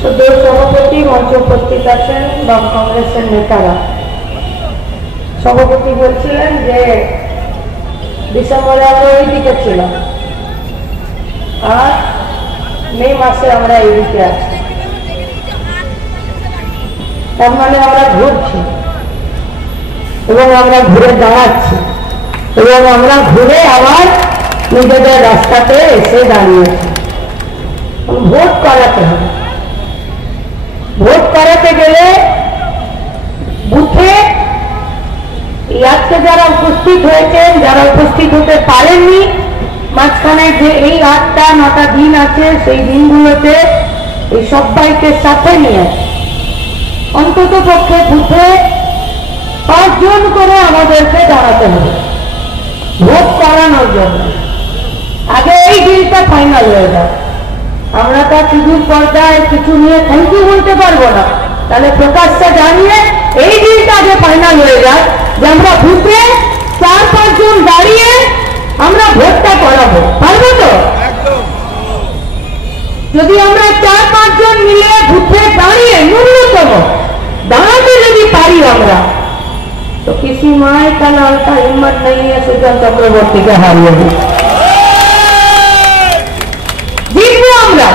সুদূর সভাপতি মঞ্চে উপস্থিত আছেন বাম কংগ্রেসের নেতারা। সভাপতি বলছিলেন যে ডিসেম্বরে আমরা ওই দিকে ছিলাম আর মে মাসে আমরা এই দিকে আছি, তার মানে আমরা ঘুরছি এবং আমরা ঘুরে দাঁড়াচ্ছি এবং আমরা ঘুরে আবার নিজেদের রাস্তাতে এসে দাঁড়িয়েছি। ভোট করাতে হবে। ভোট করাতে গেলে বুথে আজকে যারা উপস্থিত হয়েছেন, যারা উপস্থিত হতে পারেননি, মাঝখানে যে এই 8টা-9টা দিন আছে সেই দিনগুলোতে এই সবাইকে সাথে নিয়ে অন্তত পক্ষে বুথে 5 জন করে আমাদেরকে দাঁড়াতে হবে ভোট করানোর জন্য। আগে এই দিনটা ফাইনাল হয়ে যায়। আমরা তো টিভির পর্দায় কিছু নিয়ে থ্যাংক ইউ বলতে পারবো না, তাহলে প্রকাশ্যে জানিয়ে এই দিনটা আগে ফাইনাল হয়ে যায় যে আমরা বুথে 4-5 জন দাঁড়িয়ে আমরা ভোটটা করাবো। পারবো তো? যদি আমরা 4-5 জন মিলে বুথে দাঁড়িয়ে न्यूनतम दाঁড়াতে যদি পারি আমরা, तो किसी माई का लाल का हिम्मत नहीं है सुजन चक्रवर्ती के हारिए জিতবো আমরা।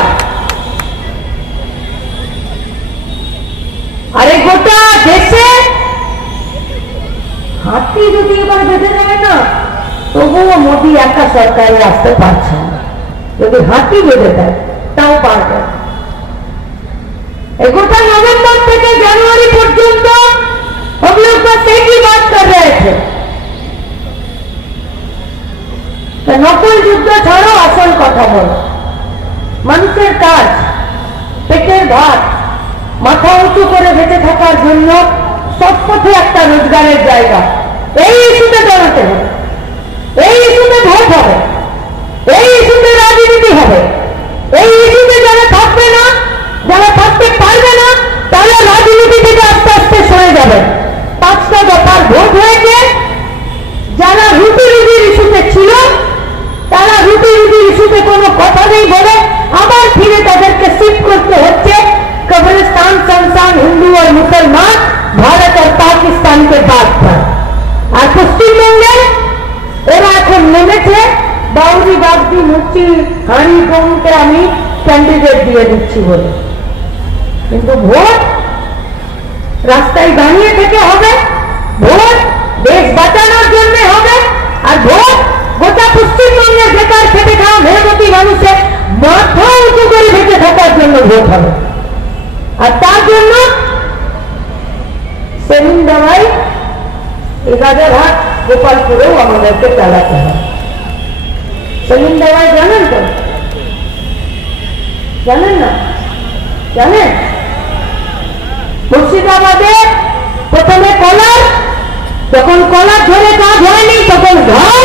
আরে গোটা দেশে হাতি যদি এবার বেঁধে যাবে না, তবুও মোদী একা সরকারে আসতে পারছে না। যদি হাতি বেঁধে দেয় তাও পারবে। গোটা नवंबर থেকে জানুয়ারি পর্যন্ত हम लोग बस एक ही बात कर रहे थे, নকল যুদ্ধ ছাড়ো, আসল কথা বলো। মানুষের কাজ, পেটের ভাত, মাথা উঁচু করে বেঁচে থাকার জন্য সব পথে একটা রোজগারের জায়গা, এই ইস্যুতে দাঁড়াতে হবে, এই ইস্যুতে ভোট হবে, এই ইস্যুতে রাজনীতি হবে। এই ইস্যুতে যারা থাকবে না, যারা থাকতে পারবে না, তারা রাজনীতি থেকে আস্তে আস্তে সরে যাবে। 5টা দফার ভোট হয়েছে। যারা রুটি রুজির ইস্যুতে ছিল তারা রুটি রুজির ইস্যুতে কোনো কথা নেই বলে আবার ফিরে তাদেরকে শিফট করতে হচ্ছে कब्रिस्तान शमशान हिंदू और मुसलमान भारत और पाकिस्तान के बात पर। और पश्चिमबंगे ওরা এখন নেমেছে বাউরি বাগদি মুচি হানি গমকে আমি ক্যান্ডিডেট দিয়ে দিচ্ছি বলে। কিন্তু ভোট রাস্তায় দাঁড়িয়ে থেকে হবে, ভোট দেশ বাঁচানোর জন্য হবে, আর ভোট গোটা পশ্চিমবঙ্গের বেকার খেটে খাওয়া মেহনতি মানুষের মাথা উঁচু করে বেঁচে থাকার জন্য ভোট হবে। আর তার জন্য সেলিম দাওয়াই রাজারহাট গোপালপুরেও আমাদেরকে চালাতে হবে। সেলিম দাওয়াই জানেন তো? জানেন না? জানেন? মুর্শিদাবাদে প্রথমে কলার, যখন কলার ধরে কাজ হয়নি তখন ঘর,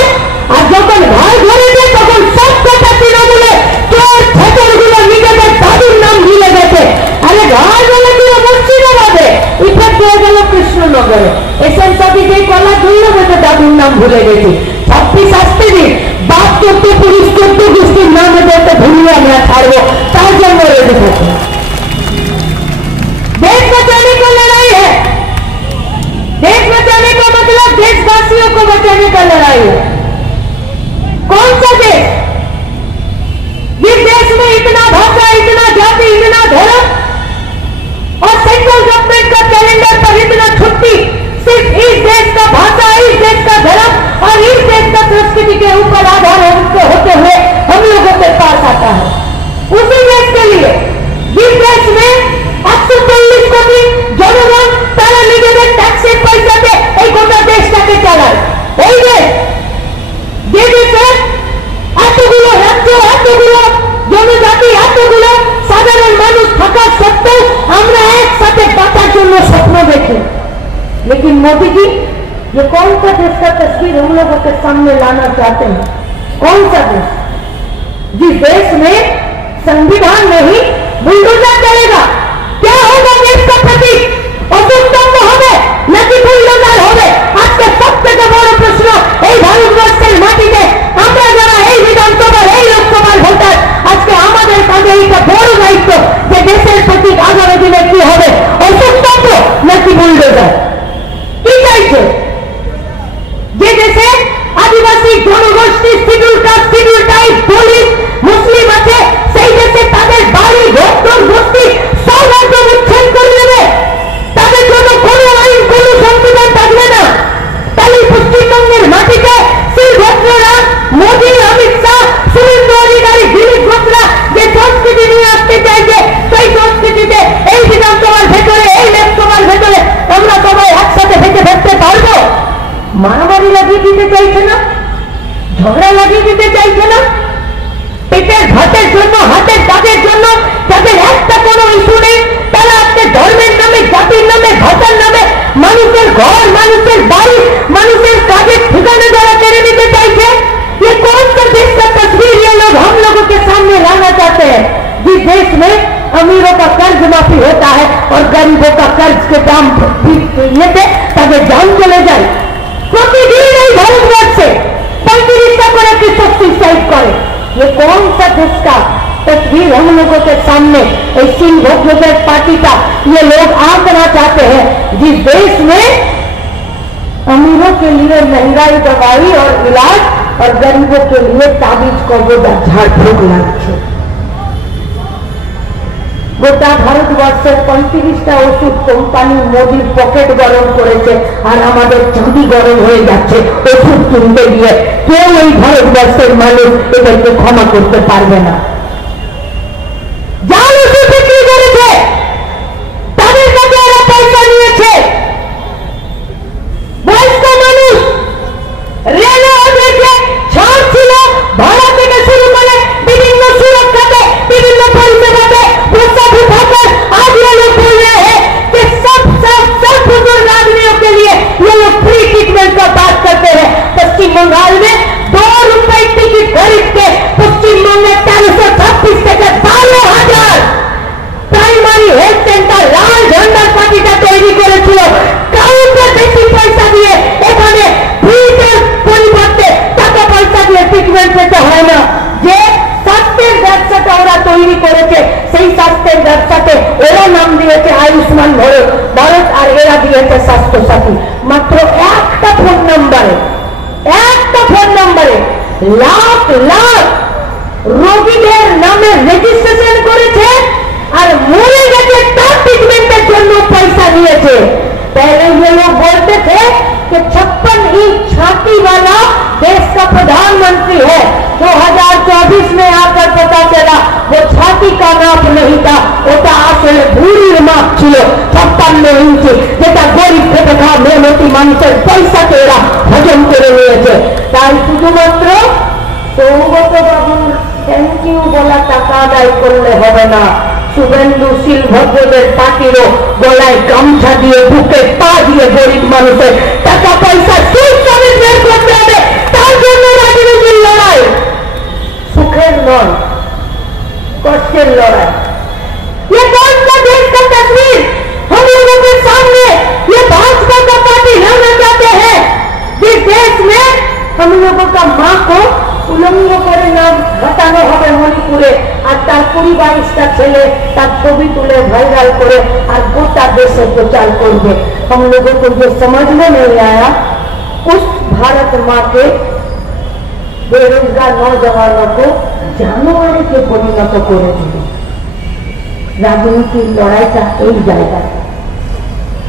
আর যখন ঘর ধরেছে তখন সব কটা তৃণমূলে চোর ছেচরগুলো নিজেদের দাদুর নাম ভুলে গেছে। আরে ঘর বলে দিল মুর্শিদাবাদে, ইফেক্ট হয়ে গেল কৃষ্ণনগরে। এসএন সাথী যে কলার ধরল বলতে দাদুর নাম ভুলে গেছি। 26 আসতে দিন, বাপ করতে পুলিশ করতে গোষ্ঠীর নাম এদেরকে ভুলিয়ে আমরা ছাড়বো, তার জন্য রেডি থাকবো। देश बचाने का लड़ाई है। देश बचाने का मतलब देशवासियों को बचाने का लड़ाई है। कौन सा देश? जिस देश में इतना भाषा, इतना जाति, इतना धर्म और सेंट्रल गवर्नमेंट का कैलेंडर पर इतना छुट्टी, सिर्फ इस देश का भाषा, इस देश का धर्म और इस देश का संस्कृति के ऊपर आधार होते हुए हम लोगों के पास आता है। उसी देश के लिए जिस देश में 140 কোটি জনগণ তারা নিজেদের ট্যাক্সের পয়সাতে এই গোটা দেশটাকে চালায়, এই দেশ যে দেশে এতগুলো রাজ্য, এতগুলো জনজাতি, এতগুলো সাধারণ মানুষ থাকা সত্ত্বেও আমরা একসাথে বাঁচার জন্য স্বপ্ন দেখি। लेकिन मोदी जी, ये कौन सा देश का तस्वीर हम लोगों के सामने लाना चाहते हैं? कौन सा देश जिस देश में संविधान नहीं बुलडोजर चलेगा? क्या होगा देश का प्रतीक? অসুস্থ হবে নাকি বুলডোজার হবে? আজকে সবথেকে বড় প্রশ্ন এই ভারতবর্ষের মাটিতে আমরা যারা এই বিধানসভার, এই লোকসভার ভোটার, আজকে আমাদের কাছে একটা বড় দায়িত্ব যে দেশের প্রতীক और गरीबों का कर्ज के दाम लेते ताकि जान चले जाए। प्रतिदिन এই ভারতবর্ষে 35টা করে কৃষক সুইসাইড করে। ये कौन सा देश का तस्वीर हम लोगों के सामने सिंह भोजपुर पार्टी का ये लोग आंकना चाहते हैं जिस देश में अमीरों के लिए महंगाई दवाई और इलाज और गरीबों के लिए ताबीज कबूतर झाड़ फूक লাগছে। গোটা ভারতবর্ষের 35টা ওষুধ কোম্পানি মোদির পকেট গরম করেছে আর আমাদের চাঁদি গরম হয়ে যাচ্ছে ওষুধ কিনতে গিয়ে। কেউ এই ভারতবর্ষের মানুষ এদেরকে ক্ষমা করতে পারবে না। যারা ওষুধ বিক্রি করেছে তাদের কাছে এরা পয়সা নিয়েছে। বয়স্ক মানুষ রেলে ওদেরকে ছাড় ছিল, ভাড়া থেকে শুরু করে বিভিন্ন সুরক্ষাতে বিভিন্ন পরিষেবাতে प्रस्ताव उठाकर आज ये लोग बोल रहे हैं कि सब बुजुर्ग आदमियों के लिए ये लोग फ्री ट्रीटमेंट का बात करते हैं। पश्चिम बंगाल में 2 रुपए टिकट खरीद के पश्चिम बंगाल में 1336 থেকে 12,000 प्राइमरी हेल्थ सेंटर लाल झंडा पार्टीটা তৈরি করেছিল। কাউকে বেশি পয়সা দিয়ে এখানে ফ্রিতে পরিবর্তে টাকা পয়সা দিয়ে ট্রিটমেন্ট পেতে হয় না। যে স্বাস্থ্যের ব্যবসাটা ওরা তৈরি করেছে সেই স্বাস্থ্যের ব্যবসাতে ওরা নাম দিয়েছে আয়ুষ্মান ভারত আর এরা দিয়েছে স্বাস্থ্য সাথী। মাত্র একটা ফোন নম্বরে লাখ লাখ রোগীদের নামে রেজিস্ট্রেশন করেছে আর মরে গেছে তার ট্রিটমেন্টের জন্য পয়সা নিয়েছে। पहले ये लोग बोलते थे कि 56 इंच छाती वाला देश का प्रधानमंत्री है। 2024 में आकर पता चला वो छाती का नाप नहीं था, ওটা আসলে ভুঁড়ির মাপ ছিল 56 ইঞ্চি, যেটা গরিব খেতে খাওয়া মেহনতি মানুষের পয়সাকে এরা হজম করে নিয়েছে। তাই শুধুমাত্র সৌগত বাবুর থ্যাংক ইউ বলা টাকা আদায় করলে হবে না। শুভেন্দু শিলভদ্রদের পার্টিরও গলায় গামছা দিয়ে বুকে পা দিয়ে গরিব মানুষের টাকা পয়সা সুস্থভাবে বের করতে হবে। তার জন্য রাজনীতির লড়াই সুখের নয়, কষ্টের লড়াই। ये कौन सा देश का तस्वीर हम लोगों के सामने ये भाजपा का पार्टी लाना चाहते हैं जिस देश में हम लोगों का माँ को उलंग করে নাম ঘটানো হবে মণিপুরে আর তার 22টা ছেলে তার ছবি তুলে ভাইরাল করে আর গোটা দেশে প্রচার করবে। हम लोगों को जो समझ में नहीं आया उस भारत माँ के बेरोजगार नौजवानों को जानवरों के परिणत করে দিবে। राजनीतिक लड़ाई का एक जाएगा।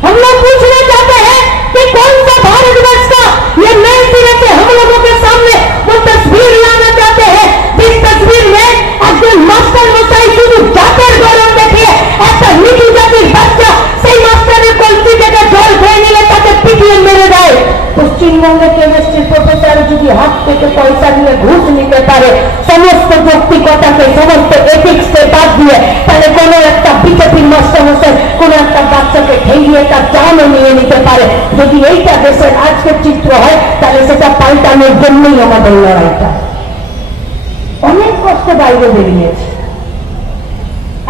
हम लोग पूछना चाहते हैं कि कौन सा भारतवर्ष का ये नए सिरे से हम लोगों के सामने वो तस्वीर लाना चाहते हैं जिस तस्वीर में একজন মাস্টার মশাই শুধু জাতের গরম দেখিয়ে একটা নিচু জাতির বাচ্চা সেই মাস্টারের কলসি থেকে জল খেয়ে নিলে তাকে পিটিয়ে মেরে দেয়। পশ্চিমবঙ্গে কেমিস্ট্রি প্রফেসর যদি হাত থেকে পয়সা নিয়ে ঘুষ নিতে পারে সমস্ত যৌক্তিকতাকে সমস্ত এথিক্সকে বাদ দিয়ে তাহলে কোনো একটা বিজেপির মাস্টার মশাই কোনো একটা বাচ্চাকে ঠেলিয়ে তার জানও নিয়ে নিতে পারে। যদি এইটা দেশের আজকের চিত্র হয় তাহলে সেটা পাল্টানোর জন্যই আমাদের লড়াইটা। অনেক কষ্টে বাইরে বেরিয়েছে,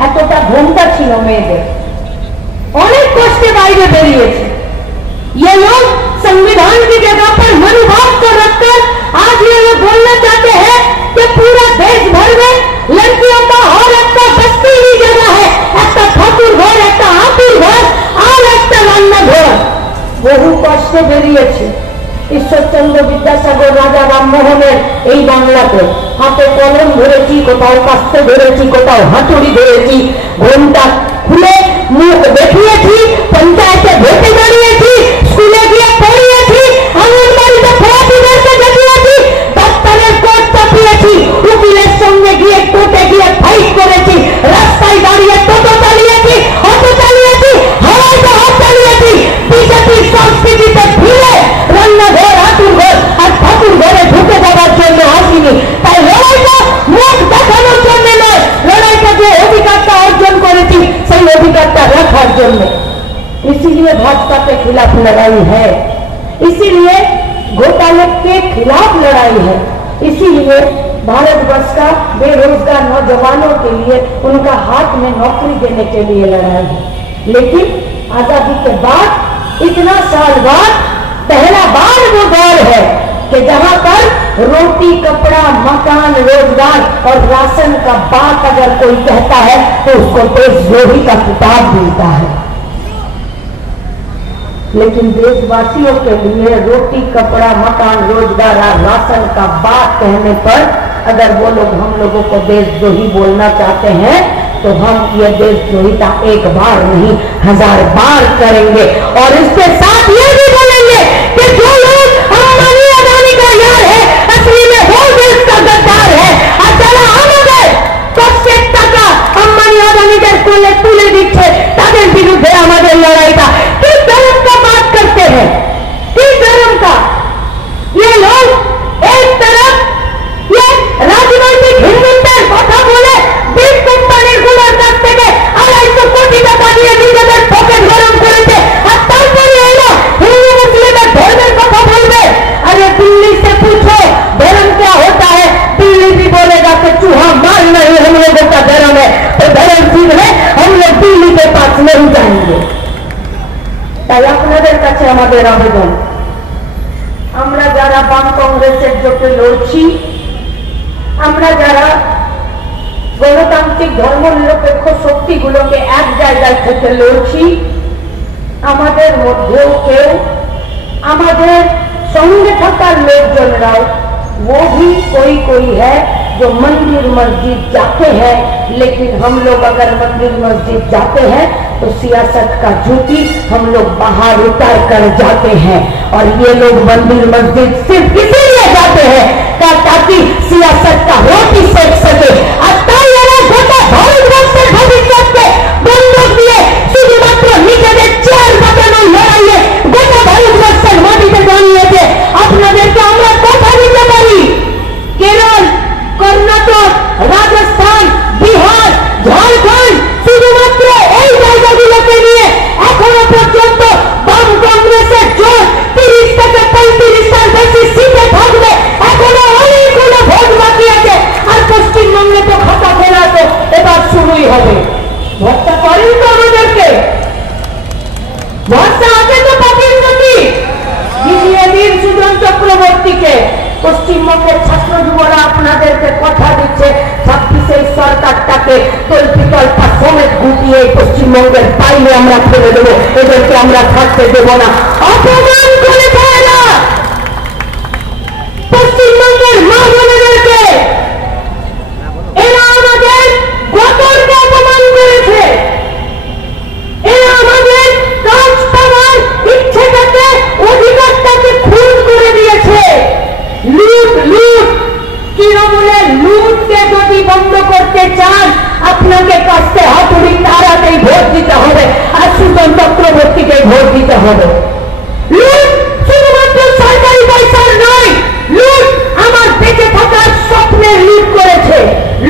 এতটা ঘোমটা ছিল মেয়েদের, অনেক কষ্টে বাইরে বেরিয়েছে। ये लोग संविधान की जगह पर मनोभाव को रखकर आज ये लोग बोलना चाहते हैं कि पूरा देश भर में लड़कियों का और একটা बस्ती ही जगह है, একটা ঠাকুর ঘর, একটা হাতির ঘর আর একটা রান্নাঘর। বহু কষ্টে বেরিয়েছে ঈশ্বরচন্দ্র বিদ্যাসাগর রাজা রামমোহনের এই বাংলাতে। হাতে কলম ধরেছি, কোথাও কাস্তে ধরেছি, কোথাও হাতুড়ি ধরেছি, ঘোমটা খুলে মুখ দেখিয়েছি, পঞ্চায়েতে ভোটে দাঁড়িয়েছি, স্কুলে গিয়ে পড়িয়েছি, আঙ্গনবাড়িতে পড়াশোনাকে দেখিয়েছি, ডাক্তারের কোর্ট চাপিয়েছি, উকিলের সঙ্গে গিয়ে কোর্টে গিয়ে ফাইট করেছি, রাস্তায় দাঁড়িয়ে টোটো চালিয়েছি, অটো চালিয়েছি, হাওয়ায় হাত চালিয়েছি। বিজেপির সংস্কৃতিতে ফিরে রান্নাঘর, হাতুর ঘর আর ঠাকুর ঘরে ঢুকে যাওয়ার জন্য আসিনি। তাই লড়াইটা মুখ দেখানোর জন্য নয়, লড়াইটা যে অধিকারটা অর্জন করেছি সেই অধিকারটা রাখার জন্য। इसीलिए भाजपा के खिलाफ लड़ाई है, इसीलिए घोटाले के खिलाफ लड़ाई है, इसीलिए भारतवर्ष का बेरोजगार नौजवानों के लिए उनका हाथ में नौकरी देने के लिए लड़ाई है। लेकिन आजादी के बाद इतना साल बाद पहला बार वो दौर है कि जहां पर रोटी, कपड़ा, मकान, रोजगार और राशन का बात अगर कोई कहता है तो उसको देशद्रोही का किताब मिलता है। लेकिन देशवासियों के लिए रोटी, कपड़ा, मकान, रोजगार और राशन का बात कहने पर अगर वो लोग हम लोगों को देशद्रोही बोलना चाहते हैं तो हम ये देशद्रोहिता एक बार नहीं 1000 बार करेंगे। और इसके साथ ये भी बोलेंगे कि जो लोग अंबानी अदानी का यार है असली में वो देश का गद्दार है। अचाला আমাদের প্রত্যেক টাকা अंबानी अदानीদের কোলে তুলে দিচ্ছে, তাদের বিরুদ্ধে আমাদের লড়াইটা। किस धर्म का बात करते हैं, किस धर्म का? ये लोग एक तरफ ये राजनैतिक हिंदुत्वेर কথা বলে বিগ কোম্পানির গুলোর কাছ থেকে 250 কোটি টাকা দিয়ে নিজেদের পকেট গরম করেছে, আর তারপরে এলো হিন্দু মুসলিমের ধর্মের কথা বলবে। अरे दिल्ली से पूछो धर्म क्या होता है, दिल्ली भी बोलेगा कि चूहा मारना ही हम लोगों का धर्म है, तो धर्म सीखने हम लोग दिल्ली के पास नहीं जाएंगे। তাই আপনাদের কাছে আমাদের আবেদন, আমরা যারা বাম কংগ্রেসের জোটে লড়ছি, আমরা যারা গণতান্ত্রিক ধর্মনিরপেক্ষ শক্তিগুলোকে এক জায়গায় থেকে লড়ছি, আমাদের মধ্যেও কেউ আমাদের সঙ্গে থাকার লোকজনরাও वो भी कोई है जो मंदिर मस्जिद जाते हैं, लेकिन हम लोग अगर मंदिर मस्जिद जाते हैं तो सियासत का जूती हम लोग बाहर उतार कर जाते हैं। और ये लोग मंदिर मस्जिद सिर्फ इसीलिए जाते हैं ताकि सियासत का रोटी सेक सके। ভারতবর্ষের ভবিষ্যৎকে বন্ধক দিয়ে শুধুমাত্র নিজেদের চেয়ার বাঁচানোর লড়াইয়ে গোটা ভারতবর্ষের মাটিতে দাঁড়িয়েছে। আপনাদেরকে আমরা কথা দিতে পারি, কেরল, কর্ণাটক, রাজস্থান, বিহার, ঝাড়খণ্ড শুধুমাত্র এই জায়গাগুলোকে নিয়ে এখনো পর্যন্ত বাম কংগ্রেসের জোট 30 থেকে 35টার বেশি সিটে থাকবে। এখনো অনেকগুলো ভোট বাকি আছে, আর পশ্চিমবঙ্গে তো খাতা খোলা তো এবার শুরুই হবে। ভরসা করেন তো আমাদেরকে, ভরসা আছে তো পাবেন নাকি? জিতিয়ে দিন সুজন চক্রবর্তীকে। পশ্চিমবঙ্গের ছাত্র যুবরা আপনাদেরকে কথা দিচ্ছে 26 এই সরকারটাকে তল্পিতল্পা সমেত গুটিয়ে পশ্চিমবঙ্গের বাইরে আমরা ফেলে দেবো, এদেরকে আমরা থাকতে দেব না। অপমান করে দেয় না পশ্চিমবঙ্গের মা বোনেদেরকে, এরা আমাদের গতরকে অপমান করেছে, এরা আমাদের কাজ পাওয়ার ইচ্ছেটাকে অধিকারটাকে খুন করে দিয়েছে। লুট লুট তৃণমূলের লুটকে যদি বন্ধ করতে চান আপনাকে কাছে হাতুড়ি তাড়াতেই ভোট দিতে হবে, আর সুজন চক্রবর্তীকে ভোট দিতে হবে। লুট শুধুমাত্র সরকারি পয়সার নয়, লুট আমার বেঁচে থাকার স্বপ্নের লুট করেছে,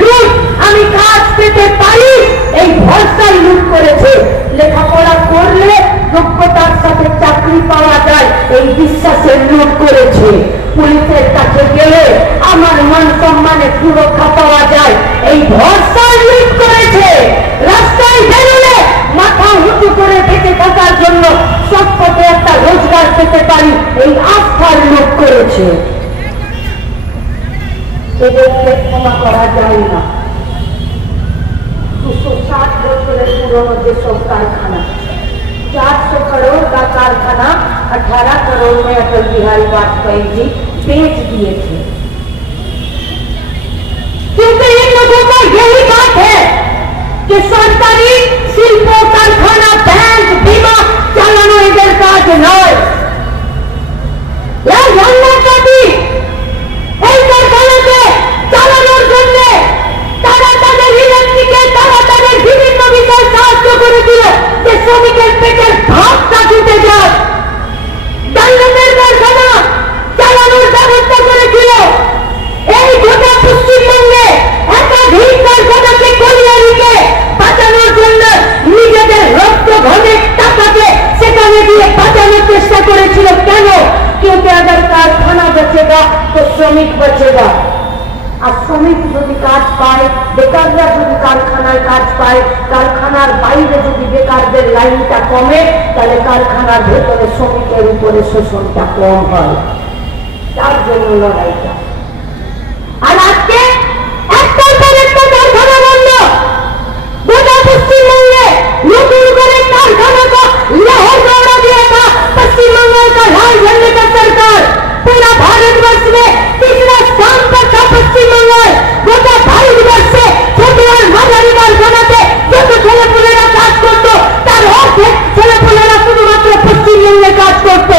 লুট আমি কাজ পেতে পারি এই ভরসায় লুট করেছে। লেখাপড়া করলে যোগ্যতার সাথে চাকরি পাওয়া যায় এই বিশ্বাসের লুট করেছে। পুলিশের কাছে গেলে আমার মান সম্মানে সুরক্ষা পাওয়া যায় এই ভরসার লুট করেছে। রাস্তায় বেরোলে মাথা উঁচু করে বেঁচে থাকার জন্য সৎ পথে একটা রোজগার পেতে পারি এই আস্থার লুট করেছে। এদেরকে ক্ষমা করা যায় না। 260 বছরের পুরনো যেসব কারখানা, 400 करोड़ का कारखाना 18 करोड़ में अटल बिहारी वाजपेयी जी बेच दिए थे, क्योंकि इन लोगों का यही बात है कि सरकारी शिल्प कारखाना बैंक बीमा चालानो इधर काज नय। এই কারখানাকে চালানোর জন্য তারা তাদের ইলেকট্রিকে তারা তাদের বিভিন্ন বিষয়ে সাহায্য করে দিল যে শ্রমিকের পেটের ভাতটা জুটে যায়। ডাইরেক্টের কারখানা চালানোর ব্যবস্থা করেছিল। এই গোটা পশ্চিমবঙ্গে একাধিক কারখানাকে কলিয়ারিকে বাঁচানোর জন্য নিজেদের রক্ত ঘনের টাকাকে সেখানে দিয়ে বাঁচানোর চেষ্টা করেছিল। কেন? क्योंकि अगर कारखाना बचेगा तो श्रमिक बचेगा। আর শ্রমিক যদি কাজ পায়, বেকাররা যদি কারখানায় কাজ পায়, কারখানার বাইরে যদি বেকারদের লাইনটা কমে, তাহলে কারখানার ভেতরে শ্রমিকের উপরে শোষণটা কম হয়। তার জন্য লড়াইটা। আর আজকে একটার পর একটা কারখানা বন্ধ। গোটা পশ্চিমবঙ্গে নতুন করে कारखाना को लाहौर दौड़ा दिया था पश्चिम बंगाल का लाल झंडे का सरकार। पूरा भारतवर्ष में तीसरा स्थान पर था पश्चिम बंगाल। गोटा भारतवर्ष से छोटे और माঝারি कारखानाতে যত ছেলেপুলেরা কাজ করতো তার অর্ধেক ছেলেপুলেরা শুধুমাত্র পশ্চিমবঙ্গে কাজ করতো।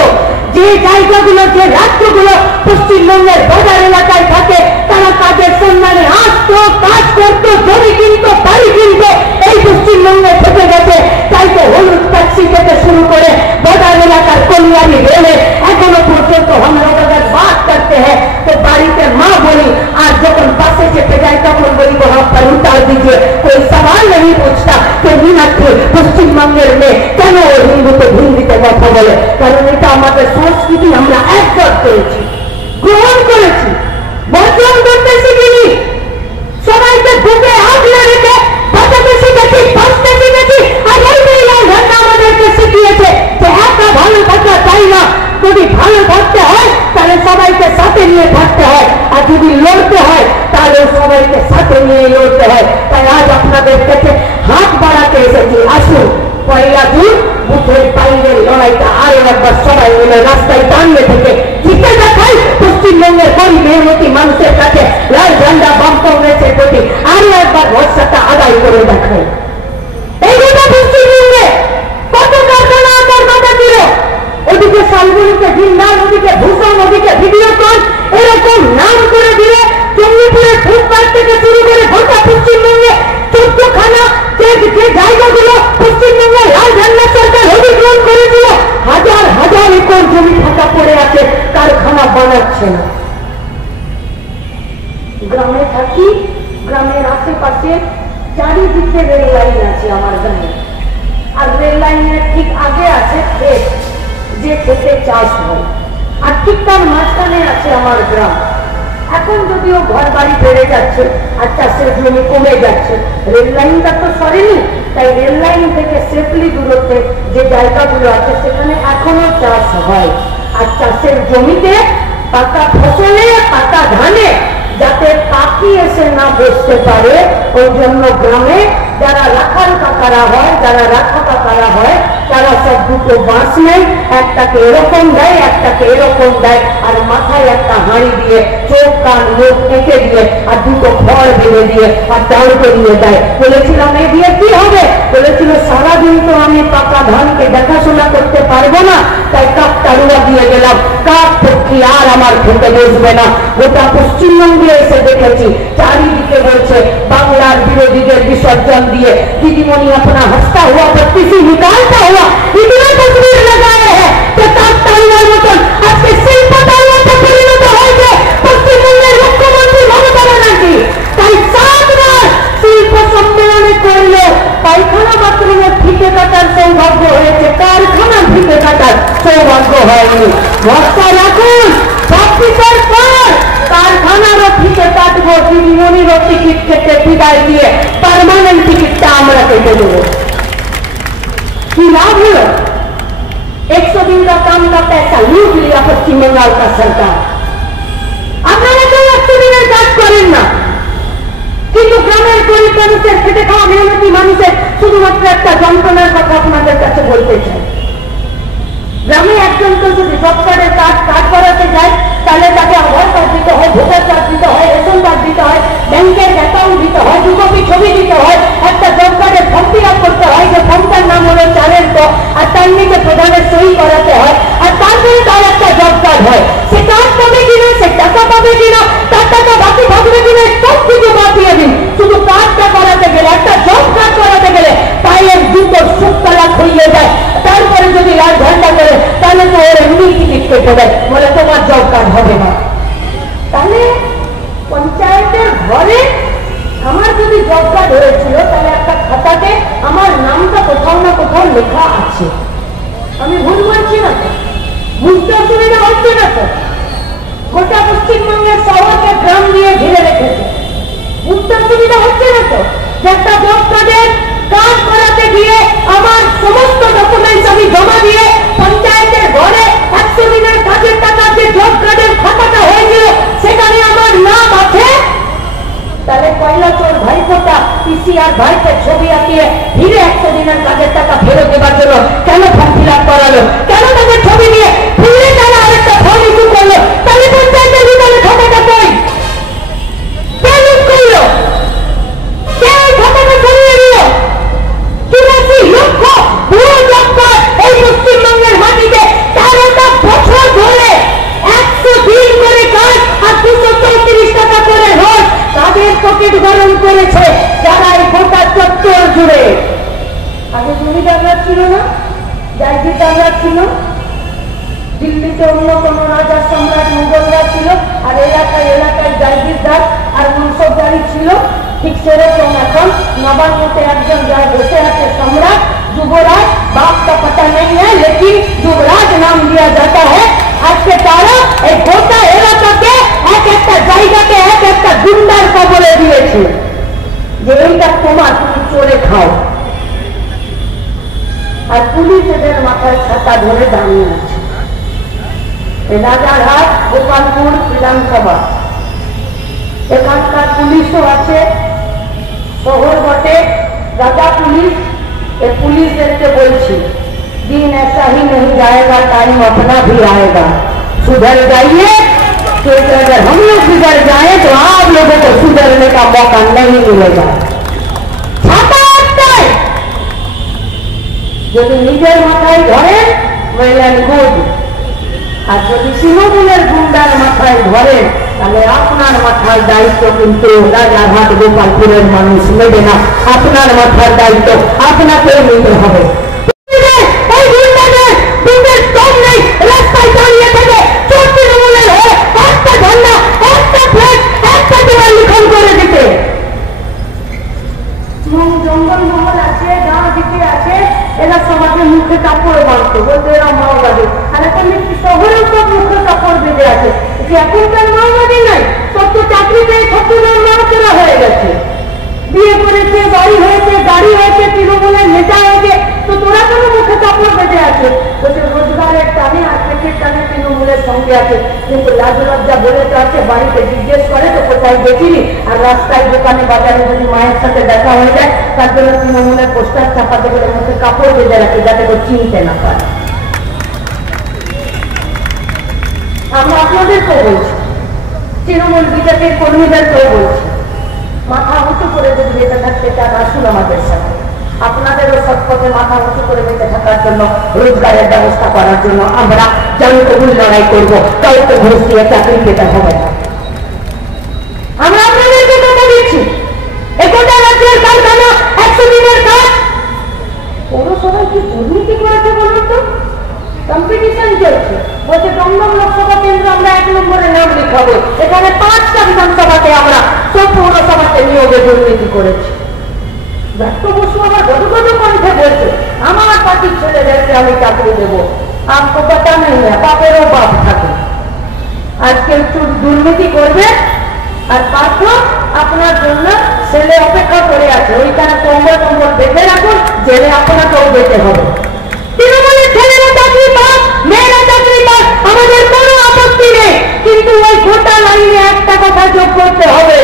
যে জায়গাগুলো, যে রাজ্যগুলো পশ্চিমবঙ্গের বাজার এলাকায় থাকে, তারা কাজের সন্ধানে আসতো, কাজ করতো, জমি কিনতো, বাড়ি কিনতো। এই পশ্চিমবঙ্গে থেকে গেছে। তাই তো হলুদ ট্যাক্সি থেকে শুরু করে বাজার এলাকার কলিয়ারি রেলে এখনো পর্যন্ত हम लोग अगर बात करते हैं तो বাড়িতে মা বলি, আর যখন বাসে চেপে যায় তখন বলি वहां पर उतार दीजिए। कोई सवाल नहीं पूछता कि मीनाक्षी পশ্চিমবঙ্গের মেয়ে কেন হিন্দুতে হিন্দিতে কথা বলে। কারণ এটা আমাদের সংস্কৃতি, আমরা অ্যাবজর্ব করেছি, গ্রহণ করেছি, বর্জন করতে শিখিনি। সবাইকে বুকে আগলে রেখে বাঁচাতে শিখেছি, বাঁচতে শিখেছি। আর এইটাই ঝান্ডা আমাদেরকে শিখিয়েছে যে একা ভালো থাকা চাই না। যদি ভালো থাকতে হয় তাহলে সবাইকে সাথে নিয়ে থাকতে হয়, আর যদি লড়তে হয় তাহলে সবাইকে সাথে নিয়ে লড়তে হয়। তাই আজ আপনাদের কাছে হাত বাড়াতে এসেছি। আসুন 1 জুন বুথের বাইরের লড়াইটা আরো একবার সবাই মিলে রাস্তায় দাঁড়িয়ে থেকে জিতে দেখাই। পশ্চিমবঙ্গের গরিব মেহনতি মানুষের কাছে লাল ঝান্ডা বাম কংগ্রেসের প্রতি আরো একবার ভরসাটা আদায় করে দেখাই। এই গোটা পশ্চিমবঙ্গে কত কারখানা আকার কথা ছিল। ওদিকে শালবনীতে জিন্দাল, ওদিকে ভূষণ, ওদিকে ভিডিওকন, এরকম নাম করে দিলে জঙ্গিপুরের ফুটপাত থেকে শুরু করে গোটা পশ্চিমবঙ্গে 14খানা যে জায়গাগুলো পশ্চিমবঙ্গের লাল ঝান্ডা সরকার অধিগ্রহণ করেছিল, হাজার হাজার একর জমি ফাঁকা পড়ে আছে, কারখানা বানাচ্ছে না। গ্রামে থাকি, গ্রামের আশেপাশে চারিদিকে রেল লাইন আছে আমার গ্রামে। আর রেল লাইনের ঠিক আগে আছে ক্ষেত, যে ক্ষেতে চাষ হয়। আর ঠিক তার মাঝখানে আছে আমার গ্রাম। এখন যদিও ঘর বাড়ি বেড়ে যাচ্ছে আর চাষের জমি কমে যাচ্ছে, রেল লাইনটা তো সরেনি। তাই রেল লাইন থেকে সেফলি দূরত্বে যে জায়গাগুলো আছে সেখানে এখনো চাষ হয়। আর চাষের জমিতে পাতা ফসলে, পাতা ধানে যাতে পাখি এসে না বসতে পারে, ওই জন্য গ্রামে যারা রাখাল কাকারা হয়, যারা রাখা কাকারা হয়, তারা সব দুটো বাঁশ নেয়, একটাকে এরকম দেয়, একটাকে এরকম দেয়, আর মাথায় একটা হাঁড়ি দিয়ে চোখ কান মুখ এঁকে দিয়ে আর দুটো খড় বেঁধে দিয়ে আর দাঁড় করিয়ে দেয়। বলেছিলাম এ দিয়ে কি হবে? বলেছিল সারাদিন তো আমি পাকা ধানকে দেখাশোনা করতে পারবো না, তাই কাক তাড়ুয়া দিয়ে গেলাম, কাক পক্ষী আর আমার খেতে বসবে না। গোটা পশ্চিমবঙ্গে এসে দেখেছি চারিদিকে বলছে বাংলার বিরোধীদের বিসর্জন দিয়ে दीदीमणि अपना हंसता हुआ बत्ती से निकालता हुआ इतना तस्वीर लगाए हैं कि तालियां मतन आज के शिल्प तालियां परिणत হয়েছে পশ্চিমবঙ্গের মুখ্যমন্ত্রী মমতা ব্যানার্জি। তাই 7 বার শিল্প সম্মেলনে করলো পায়খানা বাথরুমের ফিতে কাটার সৌভাগ্য হয়েছে, কারখানার ফিতে কাটার সৌভাগ্য হয়নি। ভরসা রাখুন 26-এর পর কারখানারও ফিতে কাটবো, দিদিমণিরও টিকিট কেটে বিদায় দিয়ে পার্মানেন্ট টিকিটটা আমরা কেটে দেবো। কি लाभ হলো? 100 दिन का काम का पैसा लूट लिया पश्चिम बंगाल का सरकार। আপনারা কেউ 100 দিনের কাজ করেন না, কিন্তু গ্রামের গরিব মানুষের, খেটে খাওয়া মেহনতি মানুষের শুধুমাত্র একটা যন্ত্রণার কথা আপনাদের কাছে বলতে চাই। গ্রামে একজন তো যদি জব কার্ডের কাজ করাতে যায় তাহলে তাকে আধার কার্ড দিতে হয়, ভোটার কার্ড দিতে হয়, রেশন কার্ড দিতে হয়, ব্যাংকের অ্যাকাউন্ট দিতে হয়, 2 কপি ছবি দিতে হয়, একটা জব কার্ডের ফর্ম ফিল আপ করতে হয়, যে ফর্মটার নাম হলো চালের ক, আর তার নিচে প্রধানের সই করাতে হয়, আর তারপরে তার একটা জব কার্ড হয়। সে কার্ড পাবে কিনা, সে টাকা পাবে কিনা, তার টাকা বাকি থাকবে কিনা, সব কিছু বাদ দিয়ে দিন। শুধু কার্ডটা করাতে গেলে, একটা জব কার্ড করাতে গেলে পায়ের দুটো সুতলা খুইয়ে যায়। তারপরে যদি লাল ঝান্ডা করে তাহলে তো ওর এমনি টিকিট কেটে দেয়, বলে তোমার জব কার্ড হবে না। তাহলে পঞ্চায়েতের ঘরে আমার যদি জব কার্ড হয়েছিল তাহলে একটা খাতাতে আমার নামটা কোথাও না কোথাও লেখা আছে। আমি ভুল বলছি না তো? বুঝতে অসুবিধা হচ্ছে না তো? গোটা পশ্চিমবঙ্গের শহরকে গ্রাম দিয়ে ঘিরে রেখে রেখেছে। বুঝতে সুবিধা হচ্ছে না তো যে একটা জব কার্ডের কাজ করাতে গিয়ে আমার সমস্ত ডকুমেন্টস আমি জমা দিয়ে পঞ্চায়েতের ঘরে 100 দিনের কাজের টাকা যে জব কার্ডের খাতাটা হয়েছিল সেখানে আমার নাম আছে। তাহলে পয়লা চোর ভাইপোটা পিসিআর ভাইকে ছবি আঁকিয়ে ফিরে 100 দিনের কাজের টাকা ফেরত দেওয়ার জন্য কেন ফর্ম ফিল আপ করালো? কেন তাদের ছবি নিয়ে ফিরে তারা আরেকটা ফর্ম ইস্যু করলো? তাহলে পঞ্চায়েতের ভিতরে খাতাটা কই? কে লুট করলো? কে খাতাটা সরিয়ে দিল? 84 লক্ষ পুরো জবকার্ড এই পশ্চিমবঙ্গের মাটিতে 13টা বছর ধরে 100 দিন করে কাজ আর 234 টাকা করে রোজ তাদের পকেট গরম করেছে যারা এই গোটা চত্বর জুড়ে। আগে জমিদাররা ছিল না, জায়গিরদাররা ছিল, দিল্লিতে অন্য কোন রাজা সম্রাট মুঘলরা ছিল, আর এলাকায় এলাকায় জায়গিরদার আর মনসবদারি ছিল। ঠিক সেরকম এখন নবান্নতে একজন যায় বসে আছে সম্রাট যুবরাজ, बाप का पता नहीं है लेकिन युवराज नाम दिया जाता है। আজকে তারা এই গোটা এলাকাকে এক একটা জায়গাকে এক একটা গুন্ডার কবলে দিয়েছে যে এইটা তোমার, তুমি চলে খাও। আর পুলিশ এদের মাথায় ছাতা ধরে দাঁড়িয়ে আছে। রাজারহাট গোপালপুর বিধানসভা, এখানকার পুলিশও আছে, শহর বটে, রাজা पुलिस। ये पुलिस बोलছি दिन ऐसा ही नहीं जाएगा, टाइम अपना भी आएगा। सुधर जाइए, क्योंकि अगर हम लोग सुधर जाए तो आप लोगों को सुधरने का मौका नहीं मिलेगा। যদি নিজের মাথায় ধরেন ওয়েল অ্যান্ড গুড, আর যদি তৃণমূলের গুন্ডার মাথায় ধরেন তাহলে আপনার মাথার দায়িত্ব কিন্তু রাজারহাট গোপালপুরের মানুষ নেবে না। আপনার মাথার দায়িত্ব আপনাকে নিতে হবে। রাস্তায় দাঁড়িয়ে থেকে চোর তৃণমূলের হয়ে একটা ঝান্ডা, একটা ফ্ল্যাগ, একটা দেওয়াল লিখন করে দিতে। জঙ্গল মহল আছে, গাঁ দিকে আছে, এরা সমাজে মুখে কাপড় বাঁধতো, বলতো এরা মাওবাদী। আর এখন দেখছি শহরেও সব মুখে কাপড় বেঁধে আছে। এখনকার মাওবাদী নাই, সব তো চাকরি পেয়ে ঠকুরের মাওতেরা হয়ে গেছে, বিয়ে করেছে, বাড়ি হয়েছে, গাড়ি হয়েছে, তৃণমূলের নেতা হয়েছে। তো তোরা কেন মুখে কাপড় বেঁধে আছে? বলছে রোজগারের টানে আর পেটের টানে তৃণমূলের সঙ্গে আছে। কিন্তু লাজ লজ্জা বলে তো আছে, বাড়িতে জিজ্ঞেস করে তো কোথায় গেছিলি, আর রাস্তায় দোকানে বাজারে যদি মায়ের সাথে দেখা হয়ে যায় তার জন্য তৃণমূলের পোস্টার চাপাতে গেলে মুখে কাপড় বেঁধে রাখে যাতে কেউ চিনতে না পারে। আমরা আপনাদেরকেও বলছি, তৃণমূল বিজেপির কর্মীদেরকেও বলছি, মাথা উঁচু করে যদি বেঁচে থাকতে চান আসুন আমাদের সাথে। আপনাদেরও সৎপথে মাথা উঁচু করে বেঁচে থাকার জন্য, রোজগারের ব্যবস্থা করার জন্য আমরা জনকবুল লড়াই করবো। কাউকে ঘুষ দিয়ে চাকরি পেতে হবে না। আমরা আপনাদেরকে কথা দিচ্ছি, একটা রাজ্যের কারখানা 100 দিনের কাজ। পৌরসভায় কি দুর্নীতি করেছে বলুন তো? কম্পিটিশন চলছে, বলছে দমদম লোকসভা কেন্দ্র আমরা 1 নম্বরে নাম লিখাবো। এখানে 5টা বিধানসভাতে আমরা সব পৌরসভাতে নিয়োগে দুর্নীতি করেছি। ব্যক্ত বসু আমার গদগদ কণ্ঠে বলছে আমার পার্টির ছেলেদেরকে আমি চাকরি দেবো। आपको पता नहीं है, বাপেরও বাপ থাকে। আজকে একটু দুর্নীতি করবে আর পাত্র আপনার জন্য ছেলে অপেক্ষা করে আছে, ওইখানে কম্বল টম্বল বেঁধে রাখুন, জেলে আপনাকেও যেতে হবে। তৃণমূলের ছেলেরা চাকরি পাক, মেয়েরা চাকরি পাক, আমাদের কোনো আপত্তি নেই, কিন্তু ওই গোটা লাইনে একটা কথা যোগ করতে হবে,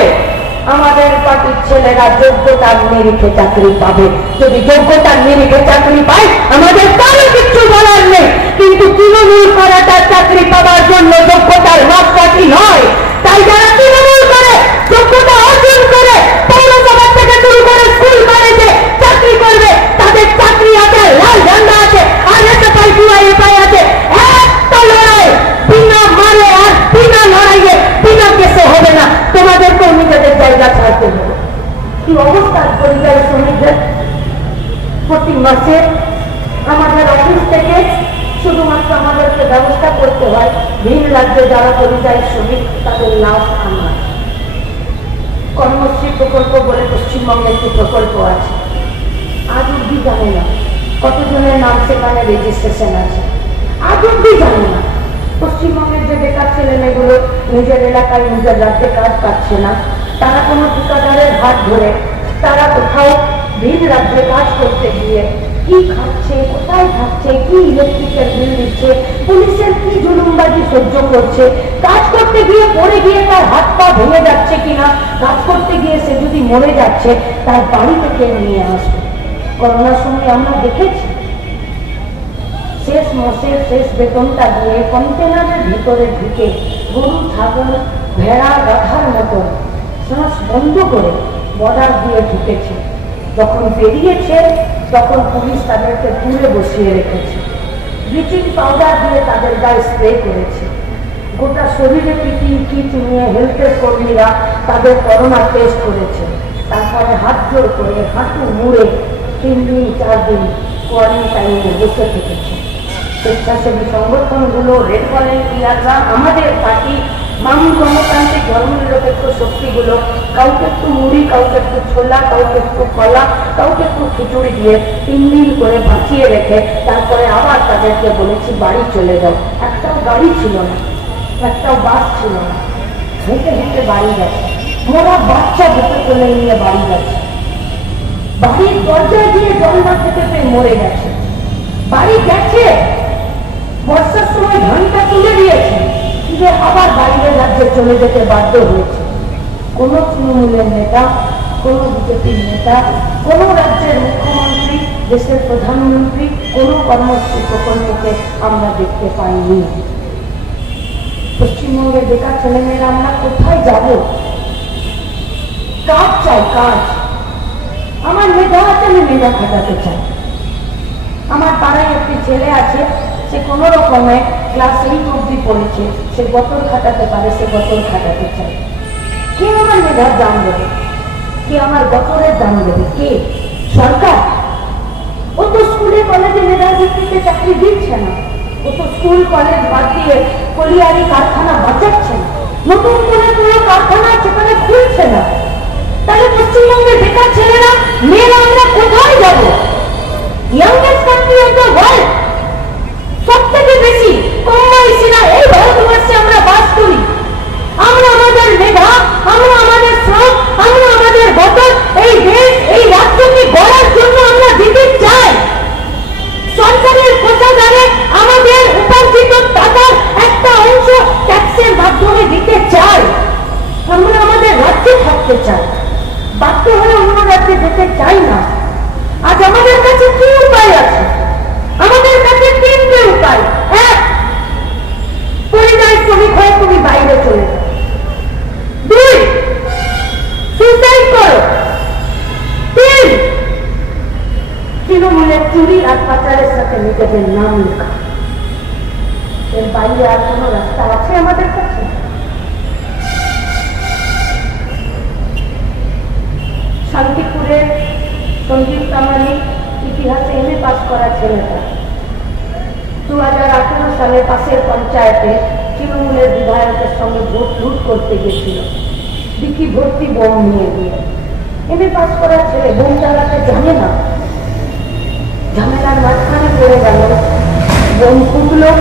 আমাদের পার্টির ছেলেরা যোগ্যতার নিরিখে চাকরি পাবে। যদি যোগ্যতার নিরিখে চাকরি পায় আমাদের কারো কিছু বলার নেই, কিন্তু তৃণমূল করাটা চাকরি পাওয়ার জন্য যোগ্যতার মাপকাঠি নয়। তাই যারা তৃণমূল করে যোগ্যতা অর্জন করে পৌরসভা থেকে শুরু করে স্কুল কলেজে চাকরি করবে, তাদের চাকরি আছে, লাল ঝান্ডা আছে, আর এসএফআই ডিওয়াইএফআই আছে। একটা লড়াই বিনা মারে আর বিনা লড়াইয়ে বিনা কেসে হবে না, তোমাদেরকেও নিজেদের জায়গা ছাড়তে হবে। কি অবস্থা পরিযায়ী শ্রমিকদের? প্রতি মাসে আমাদের অফিস থেকে শুধুমাত্র আমাদেরকে ব্যবস্থা করতে হয় ভিন রাজ্যে যারা পরিযায়ী শ্রমিক তাদের লাভ আনা। কর্মশ্রী প্রকল্প বলে পশ্চিমবঙ্গে একটি প্রকল্প আছে, আজ অব্দি জানে না কতজনের নাম সেখানে রেজিস্ট্রেশন আছে, আজ অব্দি জানে না। পশ্চিমবঙ্গের যে বেকার ছেলে মেয়েগুলো নিজের এলাকায় নিজের রাজ্যে কাজ পাচ্ছে না, তারা কোনো ঠিকাদারের হাত ধরে তারা কোথাও ভিন রাজ্যে কাজ করতে গিয়ে কি খাচ্ছে, কোথায় থাকছে, কি ইলেকট্রিকের বিল দিচ্ছে, পুলিশের কি জুলুমবাজি সহ্য করছে, কাজ করতে গিয়ে পড়ে গিয়ে তার হাত পা ভেঙে যাচ্ছে কিনা, কাজ করতে গিয়ে সে যদি মরে যাচ্ছে তার বাড়ি থেকে নিয়ে আসবে। করোনার সময় আমরা দেখেছি শেষ মাসের শেষ বেতনটা দিয়ে কন্টেনারের ভিতরে ঢুকে গরু, ছাগল, ভেড়া, গাধার মতো শ্বাস বন্ধ করে বর্ডার দিয়ে ঢুকেছে। যখন বেরিয়েছে তখন পুলিশ তাদেরকে দূরে বসিয়ে রেখেছে, ব্লিচিং পাউডার দিয়ে তাদের গায়ে স্প্রে করেছে, গোটা শরীরে পিপিই কিট নিয়ে হেলথের কর্মীরা তাদের করোনা টেস্ট করেছে, তারপরে হাত জোর করে হাঁটু মুড়ে 3 দিন 4 দিন কোয়ারেন্টাইনে বসে থেকেছে। স্বেচ্ছাসেবী সংগঠনগুলো, রেড ভলেন্টিয়াররা, আমাদের পার্টি, বাম গণতান্ত্রিক ধর্মনিরপেক্ষ শক্তিগুলো কাউকে একটু মুড়ি, কাউকে একটু ছোলা, কাউকে একটু কলা, কাউকে একটু খিচুড়ি দিয়ে 3 দিন করে বাঁচিয়ে রেখে তারপরে আবার তাদেরকে বলেছি বাড়ি চলে যাও। একটাও গাড়ি ছিল না, একটাও বাস ছিল না, হেঁটে হেঁটে বাড়ি গেছে। মোরা বাচ্চা বুকে তুলে নিয়ে বাড়ি গেছে, বাড়ির দরজায় দিয়ে জল না থেকে মরে গেছে, বাড়ি গেছে, বর্ষার সময় ধানটা তুলে দিয়েছে, কিন্তু আবার বাইরের রাজ্যে চলে যেতে বাধ্য হয়েছে। কোন তৃণমূলের নেতা, কোন বিজেপির নেতা, কোন রাজ্যের মুখ্যমন্ত্রী, দেশের প্রধানমন্ত্রী, কোন কর্মশ্রী প্রকল্পকে আমরা দেখতে পাইনি। পশ্চিমবঙ্গের বেকার ছেলেমেয়েরা আমরা কোথায় যাব? কাজ চাই, কাজ। আমার মেধা আছে, আমি মেধা খাটাতে চাই। আমার পাড়ায় একটি ছেলে আছে, সে কোন রকমে ক্লাস 8 অব্দি পড়েছে, সে গতর খাটাতে পারে, সে গতর খাটাতে চায়। কে আমার মেধার দাম দেবে? কে আমার গতরের দাম দেবে? কে? সরকার। ও তো স্কুলে কলেজে মেধার ভিত্তিতে চাকরি দিচ্ছে না, ও তো স্কুল কলেজ বাদ দিয়ে কলিয়ারি কারখানা বাঁচাচ্ছে না, নতুন করে কোনো কারখানা সেখানে খুলছে না। তাহলে পশ্চিমবঙ্গের বেকার ছেলেরা, মেয়েরা আমরা কোথায় যাব? Youngest country of the world, সব থেকে বেশি কম বয়সীরা এই ভারতবর্ষে আমরা বাস করি। আমরা আমাদের মেধা, আমরা আমাদের শ্রম, আমরা আমাদের গতর এই দেশ, এই রাজ্যকে গড়ার জন্য আমরা দিতে চাই। সরকারের কোষাগারে আমাদের উপার্জিত টাকার একটা অংশ ট্যাক্সের মাধ্যমে দিতে চাই। আমরা আমাদের রাজ্যে থাকতে চাই, বাধ্য হয়ে অন্য রাজ্যে যেতে চাই না। আজ আমাদের কাছে কি উপায় আছে? আমাদের কাছে 3টে উপায়। 1, পরিযায়ী শ্রমিক হয়ে তুমি বাইরে চলে যাও। 2, সুইসাইড করো। 3, তৃণমূলের চুরি আর পাচারের সাথে নিজেদের নাম লেখা। এর বাইরে আর কোন রাস্তা আছে আমাদের কাছে? শান্তিপুরের সঞ্জীব প্রামাণিক ইতিহাসে এমএ পাস করা ছেলেটা 2018 সালে পাশের পঞ্চায়েতে তৃণমূলের বিধায়কের সঙ্গে ভোট লুট করতে গেছিল, ডিকি ভর্তি বোম নিয়ে গিয়ে। এমএ পাস করা ছেলে বোম চালাতে জানে না, ঝামেলার মাঝখানে পড়ে গেল, বোম ফুটলো,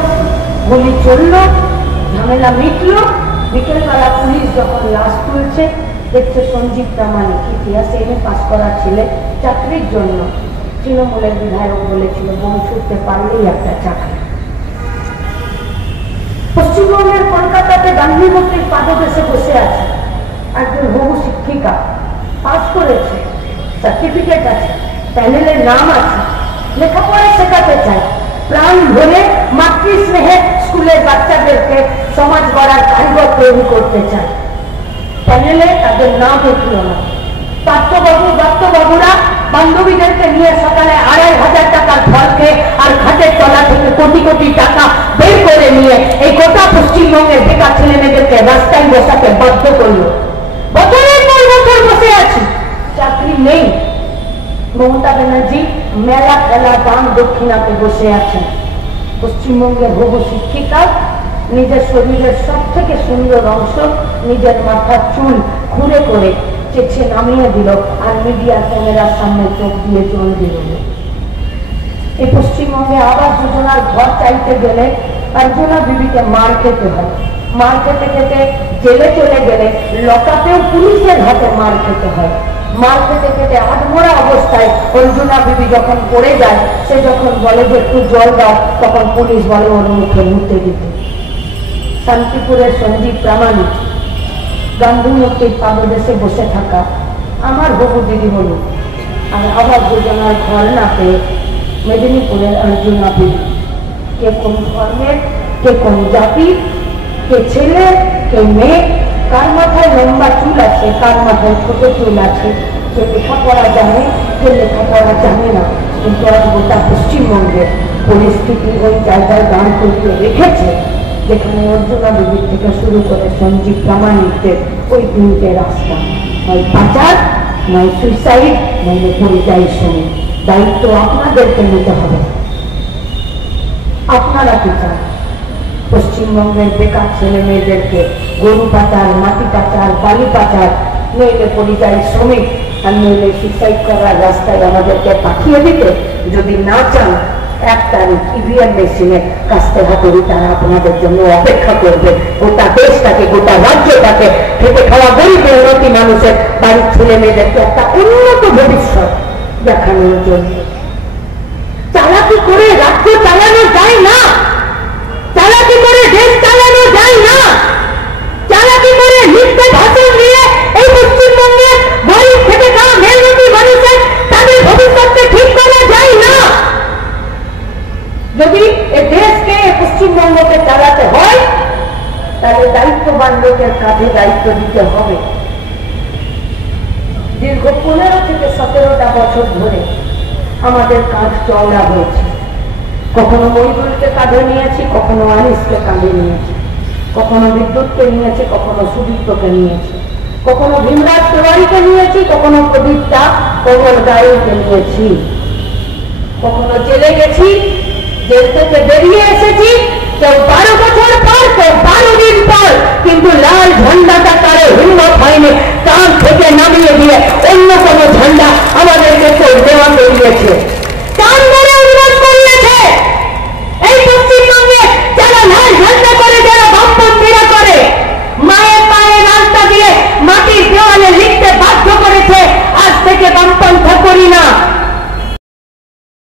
গুলি চলল, ঝামেলা মিটলো। বিকেলবেলা পুলিশ যখন লাশ তুলছে, দেখছে সঞ্জীব প্রামাণিক ইতিহাসে এমএ পাস করা ছেলে চাকরির জন্য তৃণমূলের বিধায়ক বলেছিল বোম ছুটতে পারলেই একটা চাকরি। পশ্চিমবঙ্গের কলকাতাতে গান্ধী মূর্তির পাদদেশে বসে আছে একজন হবু শিক্ষিকা, পাস করেছে, সার্টিফিকেট আছে, প্যানেলের নাম আছে, লেখাপড়া শেখাতে চায়, প্রাণ ভরে মাতৃ স্নেহে স্কুলের বাচ্চাদেরকে সমাজ গড়ার কারিগর তৈরি করতে চায়। প্যানেলে তাদের নাম উঠল না। বাবাবুরা বান্ধবীদেরকে নিয়ে সকালে 2500 টাকার ফলকে আর খাটের তলা থেকে কোটি কোটি টাকা বের করে নিয়ে এই গোটা পশ্চিমবঙ্গের বেকার ছেলে মেয়েদেরকে রাস্তায় বসাতে বাধ্য করলো। বছরের পর বছর বসে আছি, চাকরি নেই। মমতা ব্যানার্জি মেলা খেলা দান দক্ষিণাতে বসে আছেন। পশ্চিমবঙ্গের হবু শিক্ষিকা নিজের শরীরের সব থেকে সুন্দর অংশ, নিজের মাথার চুল খুঁড়ে করে চেঁচে নামিয়ে দিল আর মিডিয়া ক্যামেরার সামনে চোখ দিয়ে জল দিল। এই পশ্চিমবঙ্গে আবাস যোজনার ঘর চাইতে গেলে একজনা বিবিকে মার খেতে হয়, মার খেতে খেতে জেলে চলে গেলে লকআপেও পুলিশের হাতে মার খেতে হয়। মার খেতে খেতে আধমরা অবস্থায় অঞ্জনা বিবি যখন পড়ে যায়, সে যখন বলে যে একটু জল দাও, তখন পুলিশ বলে ওর মুখে মুতে দিতে। শান্তিপুরের সঞ্জীব প্রামাণিক গান্ধীমূর্তির পাদদেশে বসে থাকা আমার হবু দিদি বলু, আর আবার যোজনার ঘর না পেয়ে মেদিনীপুরের অঞ্জনা বিবি, কে কোন ধর্মের, কে কোন জাতি, কে ছেলে, কে মেয়ে, কার মাথায় লম্বা চুল আছে, কার মাথায় ছোট চুল আছে, কে লেখাপড়া জানে, কে লেখাপড়া জানে না, কিন্তু আজ গোটা পশ্চিমবঙ্গের পরিস্থিতি ওই জায়গায় দাঁড় করিয়ে রেখেছে যেখানে অর্জুনা বিবির থেকে শুরু করে সঞ্জীব প্রামাণিকদের ওই তিনটে রাস্তা, নয় পাচার, নয় সুইসাইড, নয় পরিযায়ী শ্রমিক। দায়িত্ব আপনাদেরকে নিতে হবে। আপনারা কি চান পশ্চিমবঙ্গের বেকার ছেলে মেয়েদেরকে গরু পাচার, মাটি পাচার, বালি পাচার, নইলে পরিযায়ী শ্রমিক, আর নইলে সুইসাইড করার রাস্তায় আমাদেরকে পাঠিয়ে দিতে? যদি না চান, 1 তারিখ ইভিএম মেশিনে কাস্তে হাতুড়ি তারা আপনাদের জন্য অপেক্ষা করবে। গোটা দেশটাকে, গোটা রাজ্যটাকে, খেতে খাওয়া গরিব উন্নতি মানুষের বাড়ির ছেলে মেয়েদেরকে একটা উন্নত ভবিষ্যৎ দেখানোর জন্য। চালাকি করে রাজ্য চালানো যায় না, চালাকি করে দেশ চালানো যায় না, চালাকি করে মিথ্যে ভাষণ দিয়ে এই পশ্চিমবঙ্গের গরিব খেতে খাওয়া মেহনতি মানুষের তাদের ভবিষ্যৎকে ঠিক করা যায় না। যদি এ দেশকে, পশ্চিমবঙ্গকে চালাতে হয়, তাহলে দায়িত্ববান লোকের কাঁধে দায়িত্ব দিতে হবে। দীর্ঘ 15 থেকে 17টা বছর ধরে আমাদের কাঁধ চওড়া হয়েছে। কখনো মহিদুলকে কাঁধে নিয়েছি, কখনো আনিসকে কাঁধে নিয়েছি, কখনো বিদ্যুৎকে নিয়েছি, কখনো সুদীপ্তকে নিয়েছি, কখনো ভীমরাজ তেওয়ারিকে নিয়েছি, কখনো প্রদীপটা কবর গায়েকে নিয়েছি, কখনো জেলে গেছি, জেল থেকে বেরিয়ে এসেছি, কেউ 12 বছর পর, কেউ 12 দিন পর, কিন্তু লাল ঝন্ডাটা তার হিম্মত হয়নি কাঁধ থেকে নামিয়ে দিয়ে অন্য কোনো ঝন্ডা আমাদেরকে কেউ দেওয়া করিয়েছে।